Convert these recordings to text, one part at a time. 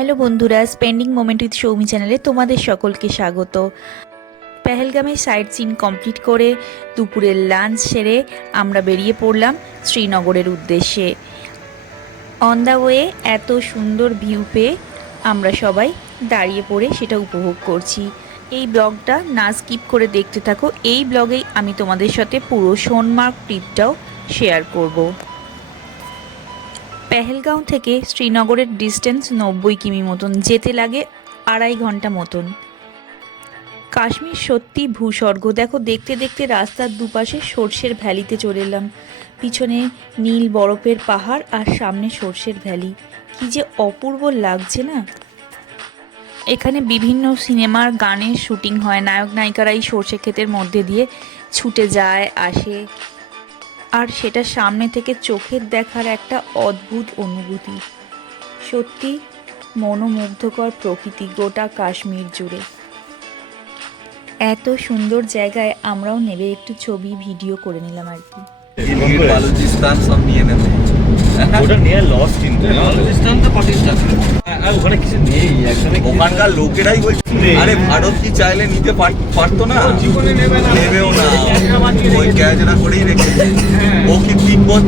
Hello বন্ধুরা, spending moment with Soumi চ্যানেলে তোমাদের সকলকে স্বাগত। পেহেলগামে সাইট সিন কমপ্লিট করে দুপুরের লাঞ্চ সেরে আমরা বেরিয়ে পড়লাম শ্রীনগরের উদ্দেশ্যে। অন দ্য ওয়ে এত সুন্দর ভিউ পেয়ে আমরা সবাই দাঁড়িয়ে পড়ে সেটা উপভোগ করছি। এই ব্লগটা না স্কিপ করে দেখতে থাকো। এই ব্লগেই আমি তোমাদের সাথে পুরো সোনমার্গ ট্রিপটাও শেয়ার করব। পেহেলগাঁও থেকে শ্রীনগরের ডিস্টেন্স 90 কিমি মতন, যেতে লাগে 2.5 ঘন্টা মতন। কাশ্মীর সত্যি ভূস্বর্গ। দেখো, দেখতে দেখতে রাস্তার দুপাশে সর্ষের ভ্যালিতে চলে এলাম। পিছনে নীল বরফের পাহাড় আর সামনে সর্ষের ভ্যালি। কি যে অপূর্ব লাগছে না। এখানে বিভিন্ন সিনেমার গানের শুটিং হয়। নায়ক নায়িকারা এই সর্ষে ক্ষেতের মধ্যে দিয়ে ছুটে যায় আসে, আর সেটা সামনে থেকে চোখের দেখার একটা অদ্ভুত অনুভূতি। সত্যি মনোমুগ্ধকর প্রকৃতি গোটা কাশ্মীর জুড়ে। এত সুন্দর জায়গায় আমরাও নেবে একটু ছবি ভিডিও করে নিলাম আর কি। বালুচিস্তান সব নিয়ে নেবে। ওটা নিয়ে লস কিন্তু বালুচিস্তান তো পাকিস্তান আর ওখানে কিছু নেই একদমই। ওখানকার লোকেরাই বলছে আরে ভারত কি চাইলে নিতে পারতো না, জীবনে নেবে না, নেবেও না, ওই ক্যাজরা করেই রেখেছে। ও কি তিব্বত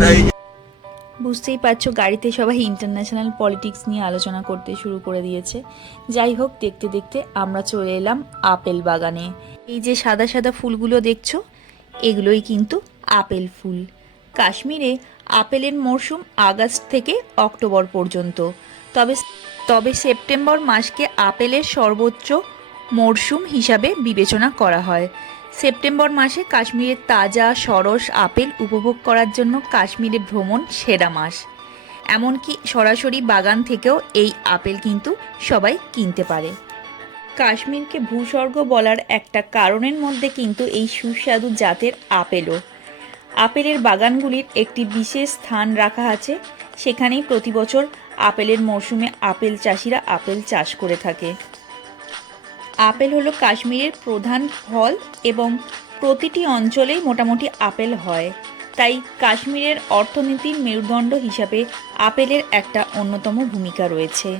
বুঝতেই পারছো, গাড়িতে সবাই ইন্টারন্যাশনাল পলিটিক্স নিয়ে আলোচনা করতে শুরু করে দিয়েছে। যাই হোক, দেখতে দেখতে আমরা চলে এলাম আপেল বাগানে। এই যে সাদা সাদা ফুলগুলো দেখছো, এগুলোই কিন্তু আপেল ফুল। কাশ্মীরে আপেলের মরশুম আগস্ট থেকে অক্টোবর পর্যন্ত। তবে সেপ্টেম্বর মাসকে আপেলের সর্বোচ্চ মরশুম হিসাবে বিবেচনা করা হয়। সেপ্টেম্বর মাসে কাশ্মীরের তাজা সরস আপেল উপভোগ করার জন্য কাশ্মীরে ভ্রমণ সেরা মাস। এমনকি সরাসরি বাগান থেকেও এই আপেল কিন্তু সবাই কিনতে পারে। কাশ্মীরকে ভূস্বর্গ বলার একটা কারণের মধ্যে কিন্তু এই সুস্বাদু জাতের আপেলও। আপেলের বাগানগুলির একটি বিশেষ স্থান রাখা আছে। সেখানেই প্রতি বছর আপেলের মরশুমে আপেল চাষিরা আপেল চাষ করে থাকে। আপেল হলো কাশ্মীরের প্রধান ফল এবং প্রতিটি অঞ্চলেই মোটামুটি আপেল হয়। তাই কাশ্মীরের অর্থনীতির মেরুদণ্ড হিসাবে আপেলের একটা অন্যতম ভূমিকা রয়েছে।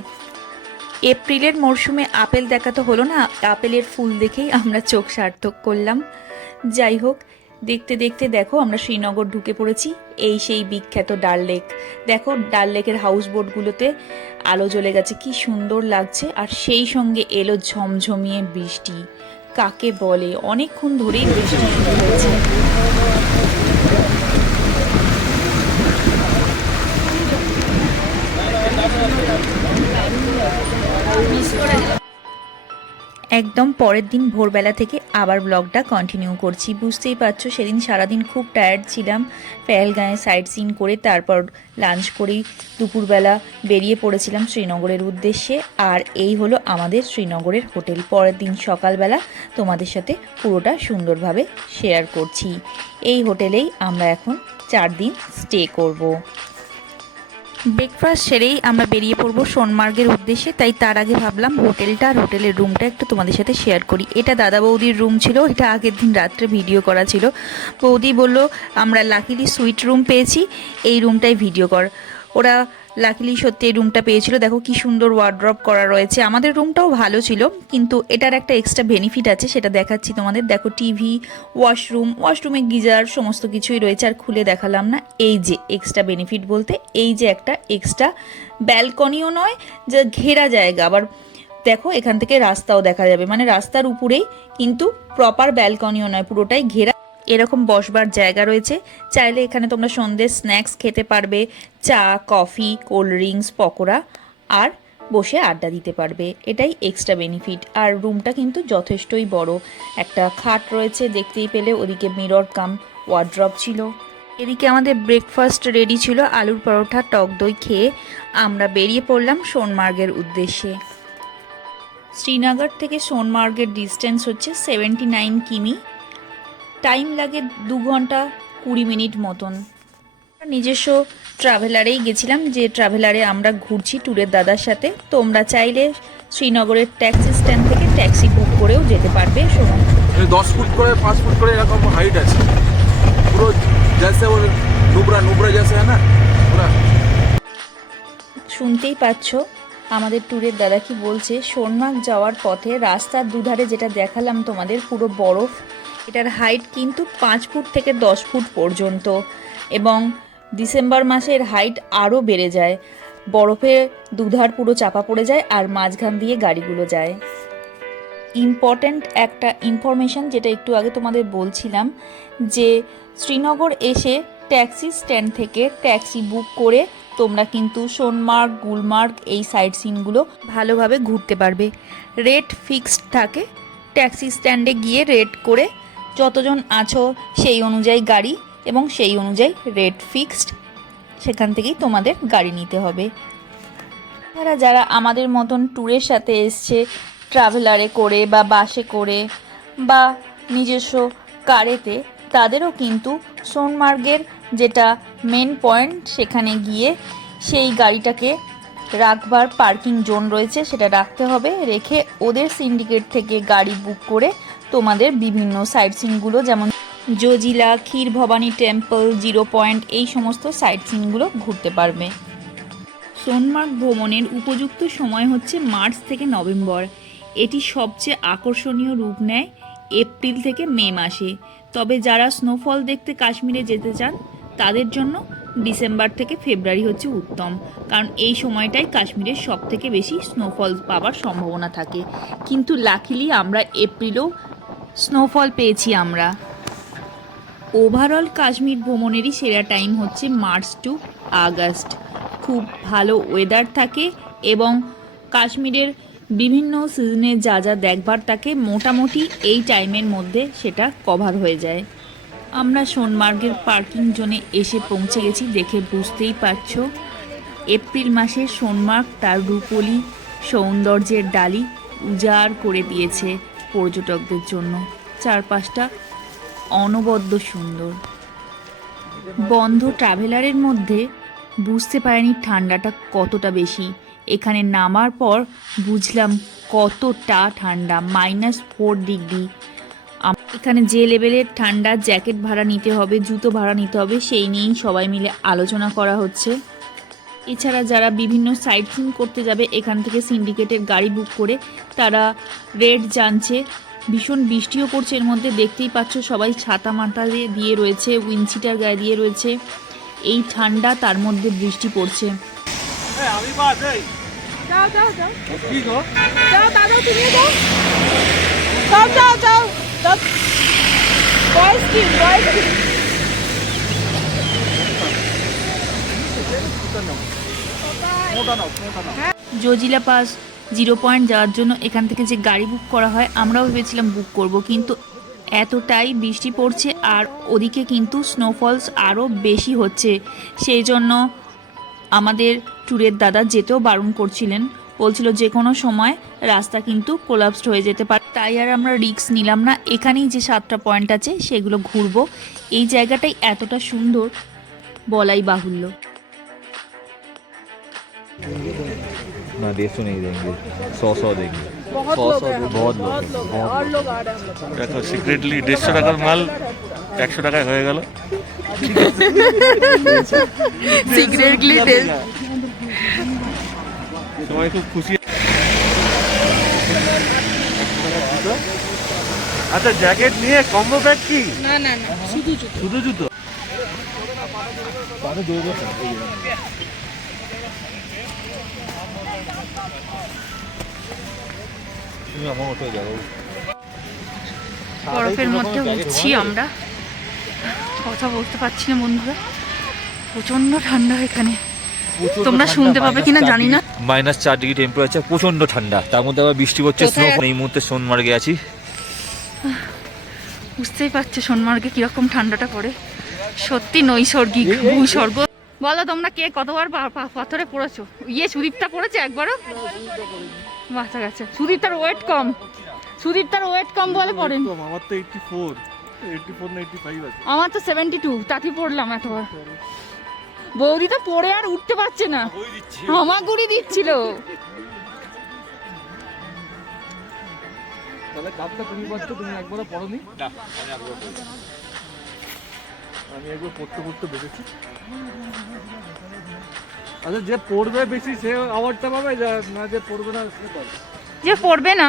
এপ্রিলের মরশুমে আপেল দেখা তো হলো না, আপেলের ফুল দেখেই আমরা চোখ সার্থক করলাম। যাই হোক, দেখতে দেখতে দেখো আমরা শ্রীনগর ঢুকে পড়েছি। এই সেই বিখ্যাত ডাল লেক। দেখো, ডাল লেকের হাউস বোটগুলোতে আলো জ্বলে গেছে, কি সুন্দর লাগছে। আর সেই সঙ্গে এলো ঝমঝমিয়ে বৃষ্টি। কাকে বলে, অনেকক্ষণ ধরেই বৃষ্টি শুরু হয়েছে। একদম পরের দিন ভোরবেলা থেকে আবার ব্লগটা কন্টিনিউ করছি। বুঝতেই পারছো, সেদিন সারাদিন খুব টায়ার্ড ছিলাম। পেহেলগাঁয়ে সাইট সিন করে তারপর লাঞ্চ করেই দুপুরবেলা বেরিয়ে পড়েছিলাম শ্রীনগরের উদ্দেশ্যে। আর এই হলো আমাদের শ্রীনগরের হোটেল। পরের দিন সকালবেলা তোমাদের সাথে পুরোটা সুন্দরভাবে শেয়ার করছি। এই হোটেলেই আমরা এখন 4 দিন স্টে করব। ব্রেকফাস্ট সেরেই আমরা বেরিয়ে পড়বো সোনমার্গের উদ্দেশ্যে। তাই তার আগে ভাবলাম হোটেলটা আর হোটেলের রুমটা একটু তোমাদের সাথে শেয়ার করি। এটা দাদা বৌদির রুম ছিল, এটা আগের দিন রাত্রে ভিডিও করা ছিল। বৌদি বলল আমরা লাকিলি সুইট রুম পেয়েছি, এই রুমটাই ভিডিও কর। ওরা লাকিলি সত্যি এই রুমটা পেয়েছিল। দেখো কি সুন্দর ওয়ার্ড্রপ করা রয়েছে। আমাদের রুমটাও ভালো ছিল, কিন্তু এটার একটা এক্সট্রা বেনিফিট আছে, সেটা দেখাচ্ছি তোমাদের। দেখো, টিভি, ওয়াশরুমে গিজার সমস্ত কিছুই রয়েছে। আর খুলে দেখালাম না। এই যে এক্সট্রা বেনিফিট বলতে এই যে একটা এক্সট্রা ব্যালকনিও নয়, যে ঘেরা জায়গা। আবার দেখো, এখান থেকে রাস্তাও দেখা যাবে, মানে রাস্তার উপরেই, কিন্তু প্রপার ব্যালকনিও নয়, পুরোটাই ঘেরা। এরকম বসবার জায়গা রয়েছে। চাইলে এখানে তোমরা সন্ধ্যের স্ন্যাক্স খেতে পারবে, চা, কফি, কোল্ড ড্রিঙ্কস, পকোড়া, আর বসে আড্ডা দিতে পারবে। এটাই এক্সট্রা বেনিফিট। আর রুমটা কিন্তু যথেষ্টই বড়। একটা খাট রয়েছে দেখতেই পেলে, ওদিকে মিরর কাম ওয়ার্ড্রপ ছিল। এদিকে আমাদের ব্রেকফাস্ট রেডি ছিল। আলুর পরোটা, টক দই খেয়ে আমরা বেরিয়ে পড়লাম সোনমার্গের উদ্দেশ্যে। শ্রীনগর থেকে সোনমার্গের ডিস্টেন্স হচ্ছে 79 কিমি। টাইম লাগে 2 ঘন্টা 20 মিনিট মতন। নিজস্ব ট্রাভেলারেই গেছিলাম, যে ট্রাভেলারে আমরা ঘুরছি ট্যুরের দাদার সাথে। তোমরা চাইলে শ্রীনগরের ট্যাক্সি স্ট্যান্ড থেকে ট্যাক্সি বুক করেও যেতে পারবে। 10 ফুট করে 5 ফুট করে এরকম হাইট আছে পুরো, जैसे वो नुब्रा जैसे है ना पूरा। শুনতেই পাচ্ছ, আমাদের ট্যুরের দাদা কি বলছে, সোনমার্গ যাওয়ার পথে রাস্তার দুধারে যেটা দেখালাম তোমাদের পুরো বরফ, এটার হাইট কিন্তু 5 ফুট থেকে 10 ফুট পর্যন্ত, এবং ডিসেম্বর মাসে এর হাইট আরও বেড়ে যায়। বরফে দুধার পুরো চাপা পড়ে যায় আর মাঝখান দিয়ে গাড়িগুলো যায়। ইম্পর্ট্যান্ট একটা ইনফরমেশান যেটা একটু আগে তোমাদের বলছিলাম, যে শ্রীনগর এসে ট্যাক্সি স্ট্যান্ড থেকে ট্যাক্সি বুক করে তোমরা কিন্তু সোনমার্গ, গুলমার্গ এই সাইট সিনগুলো ভালোভাবে ঘুরতে পারবে। রেট ফিক্সড থাকে, ট্যাক্সি স্ট্যান্ডে গিয়ে রেট করে যতজন আছো সেই অনুযায়ী গাড়ি এবং সেই অনুযায়ী রেট ফিক্সড, সেখান থেকেই তোমাদের গাড়ি নিতে হবে। যারা যারা আমাদের মতন ট্যুরের সাথে এসছে ট্রাভেলারে করে বা বাসে করে বা নিজস্ব কারেতে, তাদেরও কিন্তু সোনমার্গের যেটা মেন পয়েন্ট সেখানে গিয়ে সেই গাড়িটাকে রাখবার পার্কিং জোন রয়েছে সেটা রাখতে হবে, রেখে ওদের সিন্ডিকেট থেকে গাড়ি বুক করে তোমাদের বিভিন্ন সাইট সিনগুলো যেমন জজিলা, ক্ষীর ভবানী টেম্পল, 0 পয়েন্ট এই সমস্ত সাইট সিনগুলো ঘুরতে পারবে। সোনমার্গ ভ্রমণের উপযুক্ত সময় হচ্ছে মার্চ থেকে নভেম্বর। এটি সবচেয়ে আকর্ষণীয় রূপ নেয় এপ্রিল থেকে মে মাসে। তবে যারা স্নোফল দেখতে কাশ্মীরে যেতে চান তাদের জন্য ডিসেম্বর থেকে ফেব্রুয়ারি হচ্ছে উত্তম, কারণ এই সময়টাই কাশ্মীরের সব থেকে বেশি স্নোফল পাওয়ার সম্ভাবনা থাকে। কিন্তু লাকিলি আমরা এপ্রিলেও স্নোফল পেয়েছি আমরা। ওভারঅল কাশ্মীর ভ্রমণেরই সেরা টাইম হচ্ছে মার্চ টু আগস্ট। খুব ভালো ওয়েদার থাকে এবং কাশ্মীরের বিভিন্ন সিজনে যা যা দেখবার থাকে মোটামুটি এই টাইমের মধ্যে সেটা কভার হয়ে যায়। আমরা সোনমার্গের পার্কিং জোনে এসে পৌঁছে গেছি, দেখে বুঝতেই পারছো এপ্রিল মাসে সোনমার্গ তার রূপলি সৌন্দর্যের ডালি উজাড় করে দিয়েছে পর্যটকদের জন্য। চারপাশটা অনবদ্য সুন্দর। বন্ধ ট্রাভেলারের মধ্যে বুঝতে পারিনি ঠান্ডাটা কতটা বেশি। এখানে নামার পর বুঝলাম কতটা ঠান্ডা, -4 ডিগ্রি। এখানে যে লেভেলের ঠান্ডা, জ্যাকেট ভাড়া নিতে হবে, জুতো ভাড়া নিতে হবে, সেই নিয়েই সবাই মিলে আলোচনা করা হচ্ছে। এছাড়া যারা বিভিন্ন সাইট সিন করতে যাবে এখান থেকে সিন্ডিকেটের গাড়ি বুক করে তারা রেট জানছে। ভীষণ বৃষ্টিও পড়ছে এর মধ্যে, দেখতেই পাচ্ছ সবাই ছাতা মাথা দিয়ে রয়েছে, উইন্ডশিটার গায়ে দিয়ে রয়েছে। এই ঠান্ডা তার মধ্যে বৃষ্টি পড়ছে। যাও যাও যাও কি গো, যাও দাদা তুমি যাও, যাও যাও যাও যাও, বয়েজ কি জজিলা পাস 0 পয়েন্ট যাওয়ার জন্য এখান থেকে যে গাড়ি বুক করা হয় আমরাও ভেবেছিলাম বুক করব, কিন্তু এতটাই বৃষ্টি পড়ছে আর ওদিকে কিন্তু স্নোফলস আরও বেশি হচ্ছে, সেই জন্য আমাদের ট্যুরের দাদা যেতেও বারণ করছিলেন, বলছিল যে কোনো সময় রাস্তা কিন্তু কোলাপসড হয়ে যেতে পারে। তাই আর আমরা রিস্ক নিলাম না, এখানেই যে 7টা পয়েন্ট আছে সেগুলো ঘুরবো। এই জায়গাটাই এতটা সুন্দর বলাই বাহুল্য। ना 150 नहीं देंगे, 100 देंगे। बहुत लोग हैं, बहुत लोग हैं, और लोग आ रहे हैं हम लोग। দেখো সিক্রেটলি 150 টাকার মাল 100 টাকায় হয়ে গেল। সিক্রেটলি সবাই খুব খুশি। আচ্ছা জ্যাকেট নিয়ে কম্বো ব্যাগ কি? না না না, শুধু জুতো। শুধু জুতো? বরফের মধ্যে উঠছি আমরা, কথা বলতে পারছি না বন্ধুরা, প্রচন্ড ঠান্ডা এখানে, তোমরা শুনতে পাবে কিনা জানি না। -4 ডিগ্রি টেম্পারেচার, প্রচন্ড ঠান্ডা, তার মধ্যে আবার বৃষ্টি পড়ছে। এই মুহূর্তে সোনমার্গে আছি। বুঝতেই পারছো সোনমার্গে কিরকম ঠান্ডাটা পড়ে, সত্যি নৈসর্গিক ভূস্বর্গ। বলো তোমরা কে কতবার পাথরে পড়েছো? সুদীপটা পড়েছে একবারও? বাঁচা গেছে। সুদীপটার ওয়েট কম, সুদীপটার ওয়েট কম বলে পড়েন। আমার তো 84 না 85 আছে। আমার তো 72, তাতে পড়লাম এতবার। বৌদি তো পড়ে আর উঠতে পারছে না, হামাগুড়ি দিচ্ছিল। তাহলে কাপটা তুমি পাচ্ছ, তুমি একবারও পড়োনি? আমি একবার পড়তে পড়তে বেরোচ্ছি। আচ্ছা, যে পড়বে বেশি সে অ্যাওয়ার্ডটা পাবে, না যে পড়বে না সে পাবে? যে পড়বে না।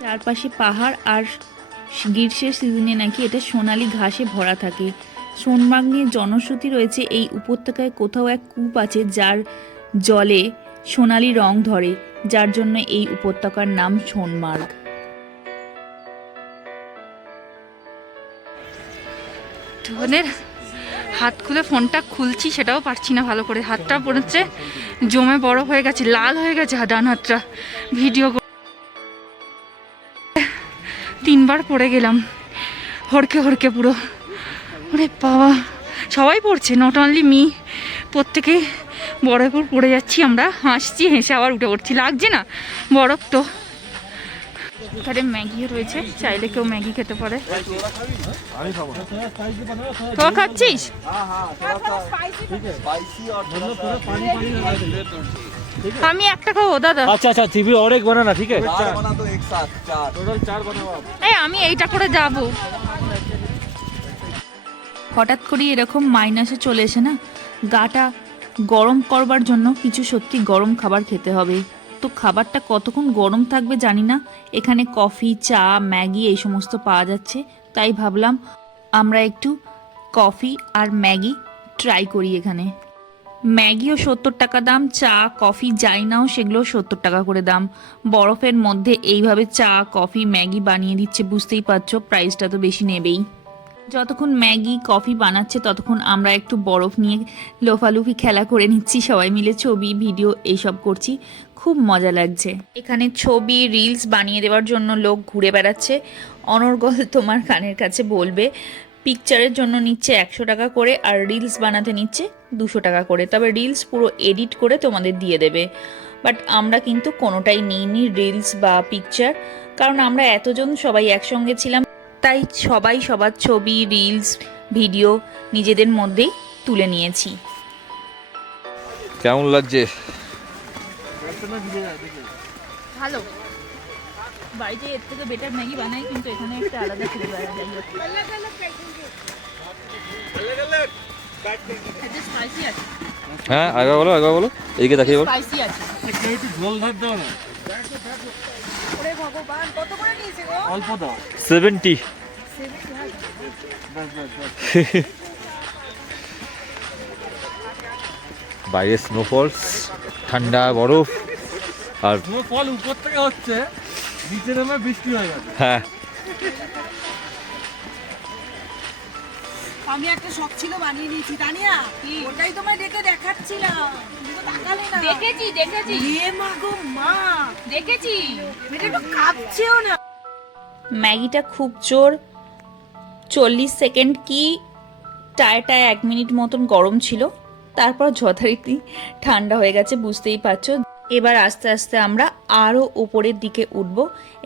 চারপাশে পাহাড় আর গ্রীষ্মের সিজনে নাকি এটা সোনালি ঘাসে ভরা থাকে। সোনমার্গ নিয়ে জনশ্রুতি রয়েছে, এই উপত্যকায় কোথাও এক কূপ আছে যার জলে সোনালি রং ধরে, যার জন্য এই উপত্যকার নাম সোনমার্গ। তোদের হাত খুলে ফোনটা খুলছি, সেটাও পারছি না ভালো করে। হাতটা পড়েছে জমে বরফ হয়ে গেছে, লাল হয়ে গেছে ডান হাতটা। ভিডিও 3বার পড়ে গেলাম হড়কে হড়কে পুরো। ওরে বাবা, সবাই পড়ছে, নট অনলি মি, প্রত্যেকেই বরফের উপর পড়ে যাচ্ছি আমরা, হাসছি, হেসে আবার উঠে পড়ছি। লাগছে না বরফ তো। এখানে ম্যাগিও রয়েছে, চাইলে কেউ ম্যাগি খেতে পারে। তো খাচ্ছিস? আমি একটা খাবো দাদা। अच्छा अच्छा, टीवी और एक बनाना, ठीक है? चार बना दो एक साथ, चार टोटल 4 बनाओ आप। এই আমি এইটা করে যাবো। হঠাৎ করে এরকম মাইনাসে চলে এসে না, গাটা গরম করবার জন্য কিছু সত্যি গরম খাবার খেতে হবে। তো খাবারটা কতক্ষণ গরম থাকবে জানি না। এখানে কফি, চা, ম্যাগি এই সমস্ত পাওয়া যাচ্ছে, তাই ভাবলাম আমরা একটু কফি আর ম্যাগি ট্রাই করি। এখানে ম্যাগিও 70 টাকা দাম, চা কফি যাই নাও সেগুলো 70 টাকা করে দাম। বরফের মধ্যে এইভাবে চা কফি ম্যাগি বানিয়ে দিচ্ছে, বুঝতেই পারছো প্রাইসটা তো বেশি নেবেই। যতক্ষণ ম্যাগি কফি বানাচ্ছে ততক্ষণ আমরা একটু বরফ নিয়ে লোফালুফি খেলা করে নিচ্ছি, সবাই মিলে ছবি ভিডিও এইসব করছি, খুব মজা লাগছে। এখানে ছবি রিলস বানিয়ে দেওয়ার জন্য লোক ঘুরে বেড়াচ্ছে, অনর্গল তোমার কানের কাছে বলবে। পিকচারের জন্য নিচ্ছে 100 টাকা করে, আর রিলস বানাতে নিচ্ছে 200 টাকা করে, তবে রিলস পুরো এডিট করে তোমাদের দিয়ে দেবে। বাট আমরা কিন্তু কোনোটাই নিইনি রিলস বা পিকচার, কারণ আমরা এতজন সবাই একসঙ্গে ছিলাম, তাই সবাই সবার ছবি রিলস ভিডিও নিজেদের মধ্যেই তুলে নিয়েছি। কেমন লাগছে? ভালো, বাড়িতে এর থেকে বেটার ম্যাগি বানাই, কিন্তু এখানে একটা আলাদা ফিল পাওয়া যায়। স্পাইসি আছে, হ্যাঁ আগে বলো এইদিকে দেখিয়ে বলো। স্পাইসি আছে। একটু ঝোল ধার দাও না, ওরে ভগবান, কত করে নিয়েছে গো? অল্প দাও। 70। বাইরে স্নোফলস, ঠান্ডা বরফ, আর ফল উপর থেকে হচ্ছে, নিচে নেমে বৃষ্টি হয়ে যাবে। হ্যাঁ আমি একটা শখ ছিল, বানিয়ে নিয়েছি। তানিয়া, ওটাই তোমায় ডেকে দেখাচ্ছিলাম, তুমি তো তাকালে না। দেখেছি এ মা গো মা, দেখেছি। এটা একটু কাঁপছেও না। ম্যাগিটা খুব জোর 40 সেকেন্ড কি টায় 1 মিনিট মতন গরম ছিল, তারপর যথারীতি ঠান্ডা হয়ে গেছে, বুঝতেই পারছো। এবার আস্তে আস্তে আমরা আরও উপরের দিকে উঠব।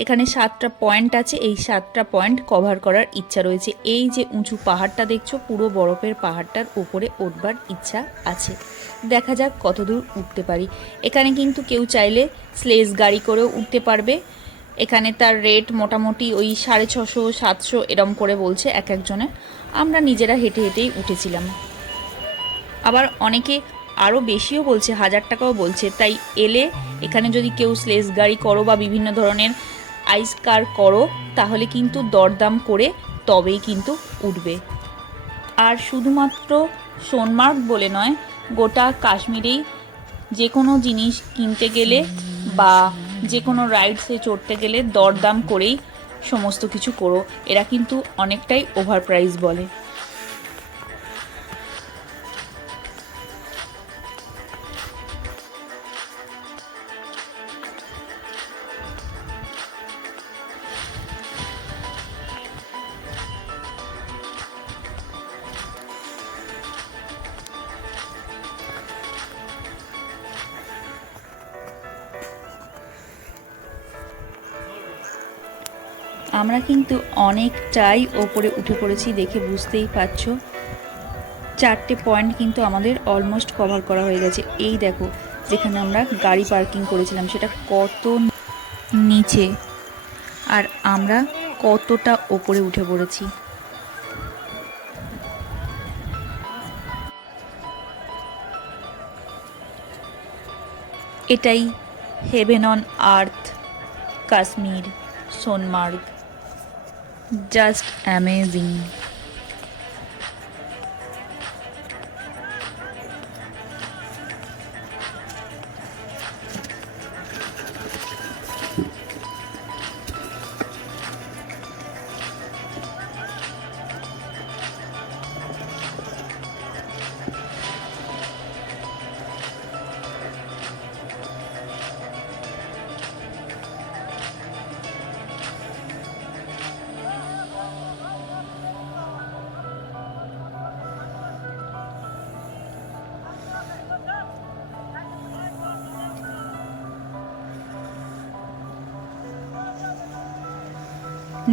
এখানে 7টা পয়েন্ট আছে, এই 7টা পয়েন্ট কভার করার ইচ্ছা রয়েছে। এই যে উঁচু পাহাড়টা দেখছো, পুরো বরফের পাহাড়টার উপরে উঠবার ইচ্ছা আছে, দেখা যাক কতদূর উঠতে পারি। এখানে কিন্তু কেউ চাইলে স্লেজ গাড়ি করেও উঠতে পারবে। এখানে তার রেট মোটামুটি ওই 650-700 এরম করে বলছে এক একজনের। আমরা নিজেরা হেঁটে হেঁটেই উঠেছিলাম, আবার অনেকে আরও বেশিও বলছে, 1000 টাকাও বলছে। তাই এলে এখানে যদি কেউ স্লেজ গাড়ি করো বা বিভিন্ন ধরনের আইস কার করো, তাহলে কিন্তু দরদাম করে তবেই কিন্তু উঠবে। আর শুধুমাত্র সোনমার্গ বলে নয়, গোটা কাশ্মীরেই যে কোনো জিনিস কিনতে গেলে বা যে কোনো রাইডসে চড়তে গেলে দরদাম করেই সমস্ত কিছু করো, এরা কিন্তু অনেকটাই ওভার প্রাইস বলে। আমরা কিন্তু অনেকটাই ওপরে উঠে পড়েছি, দেখে বুঝতেই পারছো। 4টে পয়েন্ট কিন্তু আমাদের অলমোস্ট কভার করা হয়ে গেছে। এই দেখো, যেখানে আমরা গাড়ি পার্কিং করেছিলাম সেটা কত নিচে, আর আমরা কতটা ওপরে উঠে পড়েছি। এটাই heaven on earth, Kashmir, Sonamarg. Just amazing.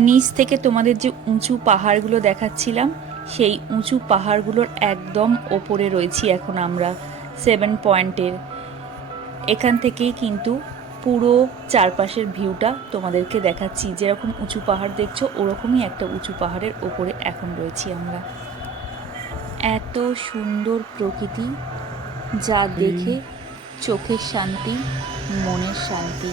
নিচ থেকে তোমাদের যে উঁচু পাহাড়গুলো দেখাচ্ছিলাম, সেই উঁচু পাহাড়গুলোর একদম ওপরে রয়েছি এখন আমরা 7 পয়েন্টের। এখান থেকেই কিন্তু পুরো চারপাশের ভিউটা তোমাদেরকে দেখাচ্ছি। যেরকম উঁচু পাহাড় দেখছো ওরকমই একটা উঁচু পাহাড়ের ওপরে এখন রয়েছি আমরা। এত সুন্দর প্রকৃতি, যা দেখে চোখের শান্তি, মনের শান্তি।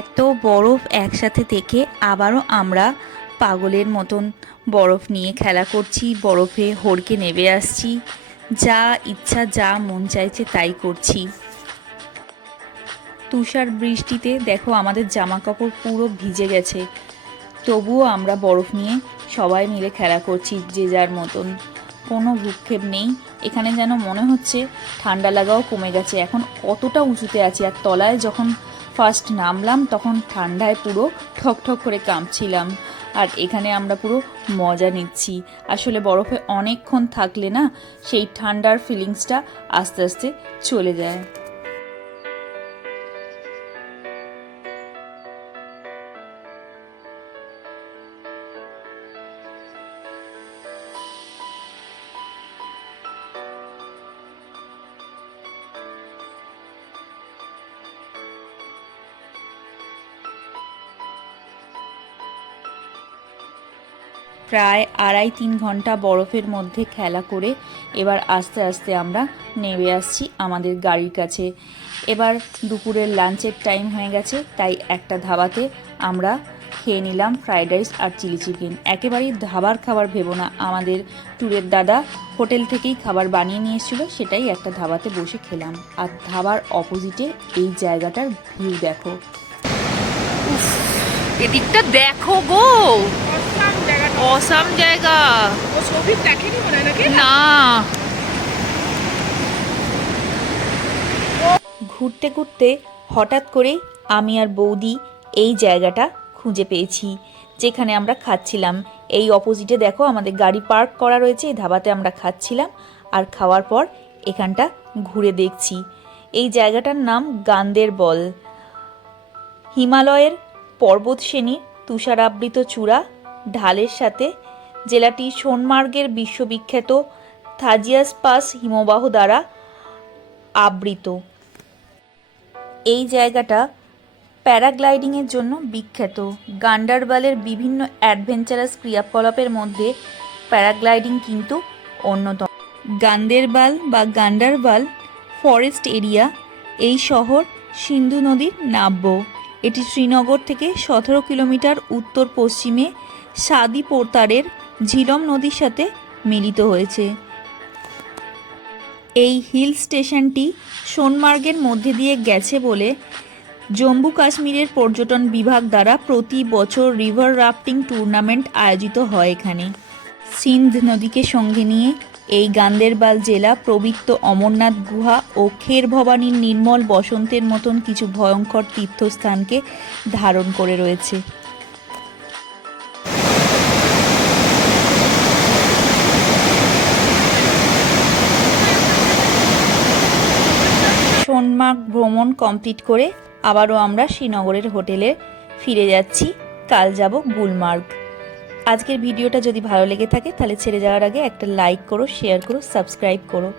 এত বরফ একসাথে থেকে আবারও আমরা পাগলের মতন বরফ নিয়ে খেলা করছি, বরফে হড়কে নেমে আসছি, যা ইচ্ছা যা মন চাইছে তাই করছি। তুষার বৃষ্টিতে দেখো আমাদের জামা কাপড় পুরো ভিজে গেছে, তবুও আমরা বরফ নিয়ে সবাই মিলে খেলা করছি যে যার মতন। কোনো ভ্রুক্ষেপ নেই এখানে, যেন মনে হচ্ছে ঠান্ডা লাগাও কমে গেছে। এখন কতটা উঁচুতে আছি, আর তলায় যখন ফার্স্ট নামলাম তখন ঠান্ডায় পুরো ঠকঠক করে কাঁপছিলাম, আর এখানে আমরা পুরো মজা নিচ্ছি। আসলে বরফে অনেকক্ষণ থাকলে না সেই ঠান্ডার ফিলিংসটা আস্তে আস্তে চলে যায়। প্রায় 2.5-3 ঘন্টা বরফের মধ্যে খেলা করে এবার আস্তে আস্তে আমরা নেমে আসছি আমাদের গাড়ির কাছে। এবার দুপুরের লাঞ্চের টাইম হয়ে গেছে, তাই একটা ধাবাতে আমরা খেয়ে নিলাম ফ্রাইড রাইস আর চিলি চিকেন। একেবারেই ধাবার খাবার ভেবো না, আমাদের ট্যুরের দাদা হোটেল থেকেই খাবার বানিয়ে নিয়ে এসেছিলো, সেটাই একটা ধাবাতে বসে খেলাম। আর ধাবার অপোজিটে এই জায়গাটার ভিউ দেখো, এদিকটা দেখো গো, অসাম জায়গা। ও ছবি দেখেনি মনে হয় নাকি? না, ঘুরতে ঘুরতে হঠাৎ করে আমি আর বৌদি এই জায়গাটা খুঁজে পেয়েছি যেখানে আমরা খাচ্ছিলাম। এই অপোজিটে দেখো আমাদের গাড়ি পার্ক করা রয়েছে, এই ধাবাতে আমরা খাচ্ছিলাম, আর খাওয়ার পর এখানটা ঘুরে দেখছি। এই জায়গাটার নাম গান্দেরবল। হিমালয়ের পর্বতশ্রেণীর তুষারাবৃত চূড়া ঢালের সাথে জেলাটি সোনমার্গের বিশ্ববিখ্যাত থাজিয়াস পাস হিমবাহ দ্বারা আবৃত। এই জায়গাটা প্যারাগ্লাইডিংয়ের জন্য বিখ্যাত। গান্ডারবালের বিভিন্ন অ্যাডভেঞ্চারাস ক্রিয়াকলাপের মধ্যে প্যারাগ্লাইডিং কিন্তু অন্যতম। গান্দেরবাল বা গান্ডারবাল ফরেস্ট এরিয়া। এই শহর সিন্ধু নদীর নাব্য। এটি শ্রীনগর থেকে 17 কিলোমিটার উত্তর পশ্চিমে সাদি পোর্তারের ঝিলম নদীর সাথে মিলিত হয়েছে। এই হিল স্টেশনটি সোনমার্গের মধ্যে দিয়ে গেছে বলে জম্মু কাশ্মীরের পর্যটন বিভাগ দ্বারা প্রতি বছর রিভার রাফটিং টুর্নামেন্ট আয়োজিত হয় এখানে। সিন্ধ নদীকে সঙ্গে নিয়ে এই গান্দেরবাল জেলা পবিত্র অমরনাথ গুহা ও খের ভবানীর নির্মল বসন্তের মতন কিছু ভয়ঙ্কর তীর্থস্থানকে ধারণ করে রয়েছে। সোনমার্গ ভ্রমণ কমপ্লিট করে আবারও আমরা শ্রীনগরের হোটেলে ফিরে যাচ্ছি। কাল যাব গুলমার্গ। আজকের ভিডিওটা যদি ভালো লেগে থাকে তাহলে ছেড়ে যাওয়ার আগে একটা লাইক করো, শেয়ার করো, সাবস্ক্রাইব করো।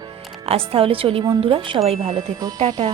আজ তাহলে চলি বন্ধুরা, সবাই ভালো থেকো, টাটা।